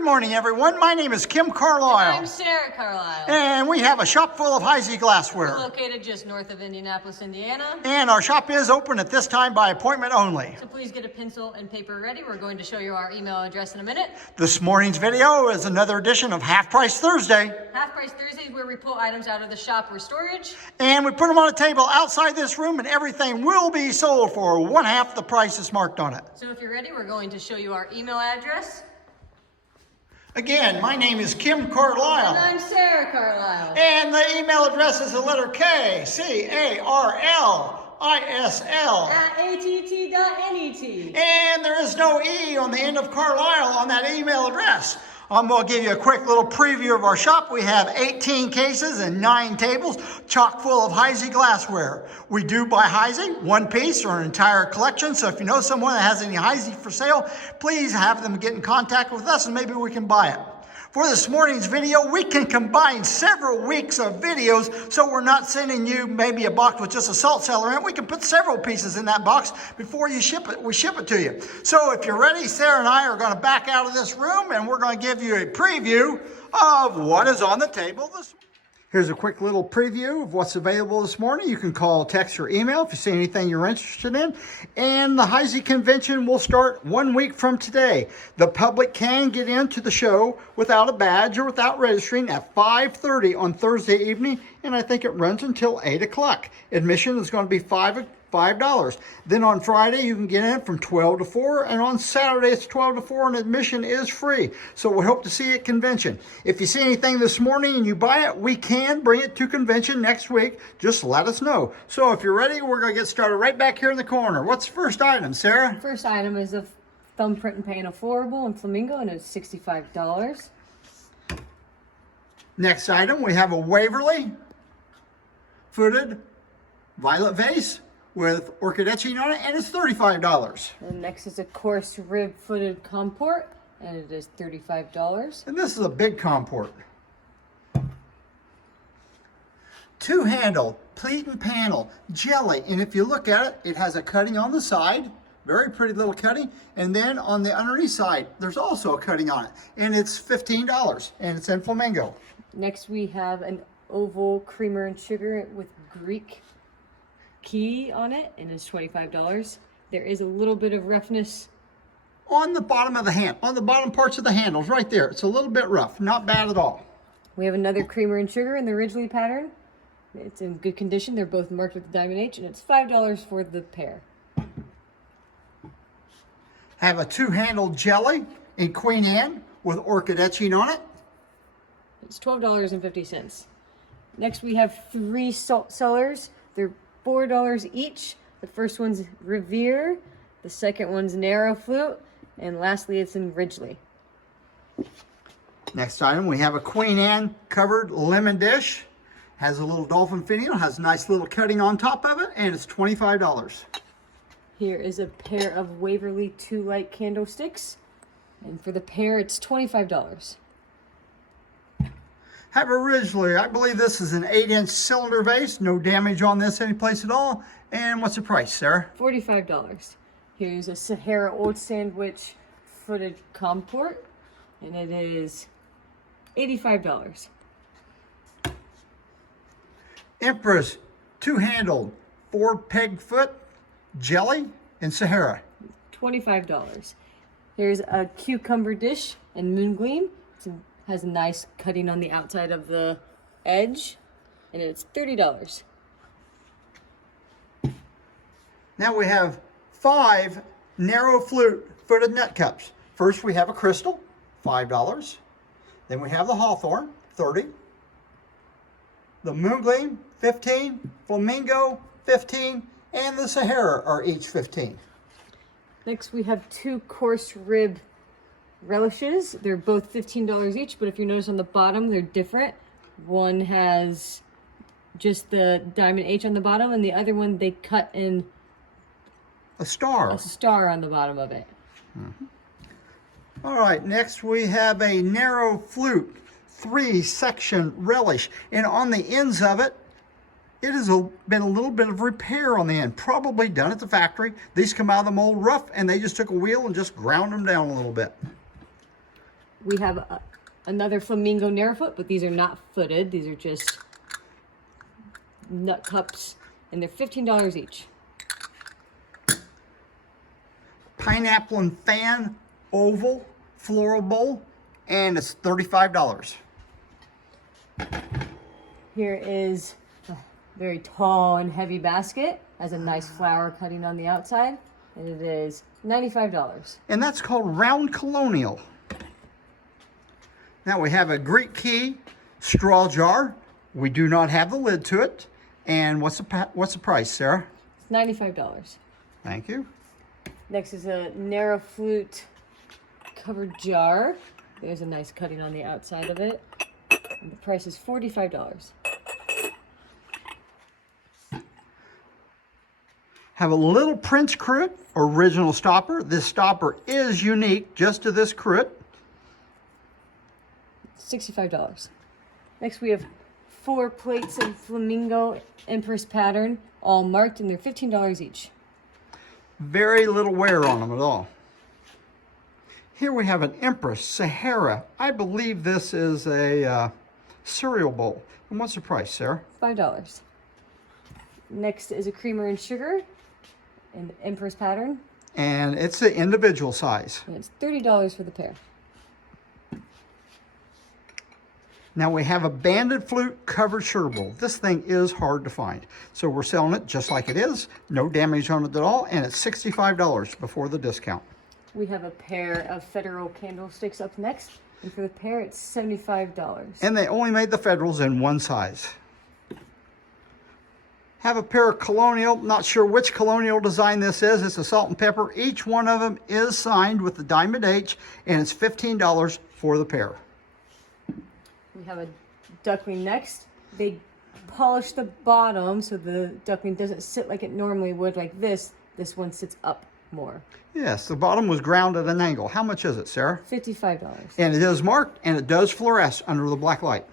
Good morning, everyone. My name is Kim Carlisle. I'm Sarah Carlisle. And we have a shop full of Heisey glassware. We're located just north of Indianapolis, Indiana. And our shop is open at this time by appointment only. So please get a pencil and paper ready. We're going to show you our email address in a minute. This morning's video is another edition of Half Price Thursday. Half Price Thursday is where we pull items out of the shop or storage. And we put them on a table outside this room, and everything will be sold for one half the price that's marked on it. So if you're ready, we're going to show you our email address. Again, my name is Kim Carlisle. And I'm Sarah Carlisle. And the email address is the letter K, C-A-R-L-I-S-L. At att.net. And there is no E on the end of Carlisle on that email address. I'm going to give you a quick little preview of our shop. We have 18 cases and 9 tables, chock full of Heisey glassware. We do buy Heisey, one piece or an entire collection. So if you know someone that has any Heisey for sale, please have them get in contact with us and maybe we can buy it. For this morning's video, we can combine several weeks of videos, so we're not sending you maybe a box with just a salt cellar in it. We can put several pieces in that box before you ship it. We ship it to you. So if you're ready, Sarah and I are going to back out of this room, and we're going to give you a preview of what is on the table this morning. Here's a quick little preview of what's available this morning. You can call, text, or email if you see anything you're interested in. And the Heisey convention will start 1 week from today. The public can get into the show without a badge or without registering at 5:30 on Thursday evening, and I think it runs until 8 o'clock. Admission is going to be $5. Then on Friday, you can get in from 12 to 4, and on Saturday, it's 12 to 4, and admission is free. So we hope to see you at convention. If you see anything this morning and you buy it, we can bring it to convention next week. Just let us know. So if you're ready, we're going to get started right back here in the corner. What's the first item, Sarah? First item is a thumbprint and paint of Floral in Flamingo, and it's $65. Next item, we have a Waverly footed violet vase with orchid etching on it, and it's $35. And next is a coarse rib footed comport, and it is $35. And this is a big comport. Two-handle pleat and panel jelly, and if you look at it, it has a cutting on the side, very pretty little cutting, and then on the underneath side, there's also a cutting on it, and it's $15, and it's in Flamingo. Next we have an oval creamer and sugar with Greek key on it, and it's $25. There is a little bit of roughness on the bottom of the hand, on the bottom parts of the handles right there. It's a little bit rough, not bad at all. We have another creamer and sugar in the Ridgely pattern. It's in good condition. They're both marked with the Diamond H, and it's $5 for the pair. Have a two-handled jelly in Queen Anne with orchid etching on it. It's $12.50. Next we have 3 salt cellars. They're $4 each. The first one's Revere, the second one's Narrow Flute, and lastly it's in Ridgely. Next item, we have a Queen Anne covered lemon dish. Has a little dolphin finial, has a nice little cutting on top of it, and it's $25. Here is a pair of Waverly 2 light candlesticks, and for the pair it's $25. Have a Ridgely. I believe this is an 8-inch cylinder vase. No damage on this anyplace at all. And what's the price, Sarah? $45. Here's a Sahara Old Sandwich footed comport, and it is $85. Empress 2-handled 4-peg foot jelly in Sahara. $25. Here's a cucumber dish and Moon Gleam. Has a nice cutting on the outside of the edge, and it's $30. Now we have 5 narrow flute footed nut cups. First we have a crystal, $5. Then we have the hawthorn, $30. The moongleam, $15. Flamingo, $15. And the Sahara are each $15. Next we have 2 coarse rib relishes. They're both $15 each, but if you notice on the bottom, they're different. One has just the Diamond H on the bottom, and the other one they cut in a star on the bottom of it. Mm-hmm. All right, next we have a narrow flute 3-section relish, and on the ends of it, it has been a little bit of repair on the end, probably done at the factory. These come out of the mold rough, and they just took a wheel and just ground them down a little bit. We have another flamingo narrowfoot, but these are not footed. These are just nut cups, and they're $15 each. Pineapple and fan oval floral bowl, and it's $35. Here is a very tall and heavy basket. Has a nice flower cutting on the outside, and it is $95. And that's called round colonial. Now we have a Greek key straw jar. We do not have the lid to it. And what's the price, Sarah? It's $95. Thank you. Next is a narrow flute covered jar. There's a nice cutting on the outside of it. And the price is $45. Have a little Prince cruet, original stopper. This stopper is unique just to this cruet. $65. Next we have 4 plates of flamingo Empress pattern, all marked, and they're $15 each. Very little wear on them at all. Here we have an Empress Sahara. I believe this is a cereal bowl. And what's the price, Sarah? $5. Next is a creamer and sugar in Empress pattern, And it's the individual size. and it's $30 for the pair. Now we have a banded flute covered sugar bowl. This thing is hard to find. So we're selling it just like it is. No damage on it at all. And it's $65 before the discount. We have a pair of Federal candlesticks up next, and for the pair it's $75. And they only made the Federals in one size. Have a pair of Colonial, not sure which Colonial design this is. It's a salt and pepper. Each one of them is signed with the Diamond H, and it's $15 for the pair. We have a duckling next. They polish the bottom so the duckling doesn't sit like it normally would like this. This one sits up more. Yes, the bottom was ground at an angle. How much is it, Sarah? $55. And it is marked, and it does fluoresce under the black light.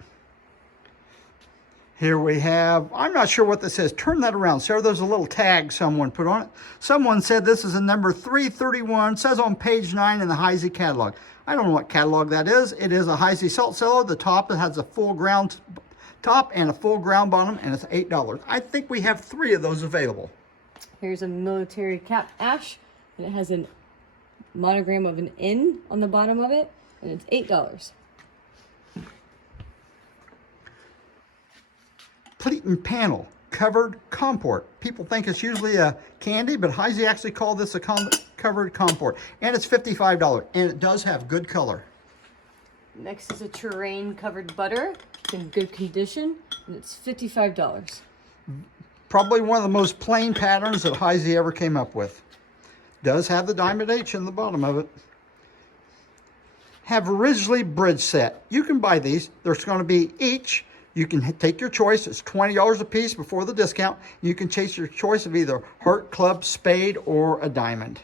Here we have, I'm not sure what this is. Turn that around, Sarah. There's a little tag someone put on it. Someone said this is a number 331. It says on page 9 in the Heisey catalog. I don't know what catalog that is. It is a Heisey salt cellar. The top, it has a full ground top and a full ground bottom, and it's $8. I think we have 3 of those available. Here's a military cap ash, and it has a monogram of an N on the bottom of it, and it's $8. Pleat and panel covered comport. People think it's usually a candy, but Heisey actually called this a covered comport. And it's $55, and it does have good color. Next is a terrain covered butter. It's in good condition, and it's $55. Probably one of the most plain patterns that Heisey ever came up with. Does have the Diamond H in the bottom of it. Have originally bridge set. You can buy these. There's going to be each. You can take your choice. It's $20 a piece before the discount. You can chase your choice of either heart, club, spade, or a diamond.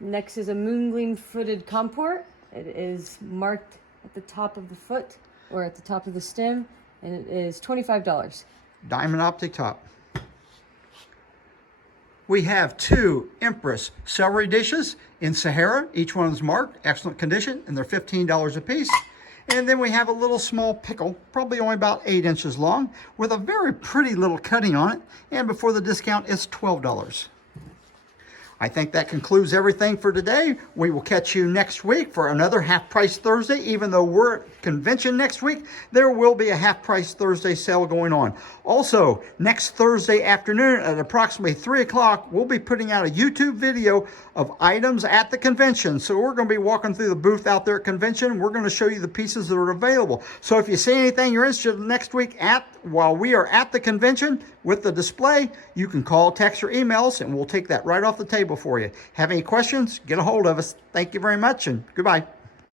Next is a moongleam footed comport. It is marked at the top of the foot or at the top of the stem, and it is $25. Diamond optic top. We have 2 Empress celery dishes in Sahara. Each one is marked, excellent condition, and they're $15 a piece. And then we have a little small pickle, probably only about 8 inches long, with a very pretty little cutting on it. And before the discount, it's $12. I think that concludes everything for today. We will catch you next week for another Half Price Thursday. Even though we're at convention next week, there will be a Half Price Thursday sale going on. Also, next Thursday afternoon at approximately 3 o'clock, we'll be putting out a YouTube video of items at the convention. So we're going to be walking through the booth out there at convention. We're going to show you the pieces that are available. So if you see anything you're interested in next week while we are at the convention with the display, you can call, text, or email us, and we'll take that right off the table for you. Have any questions? Get a hold of us. Thank you very much, and goodbye.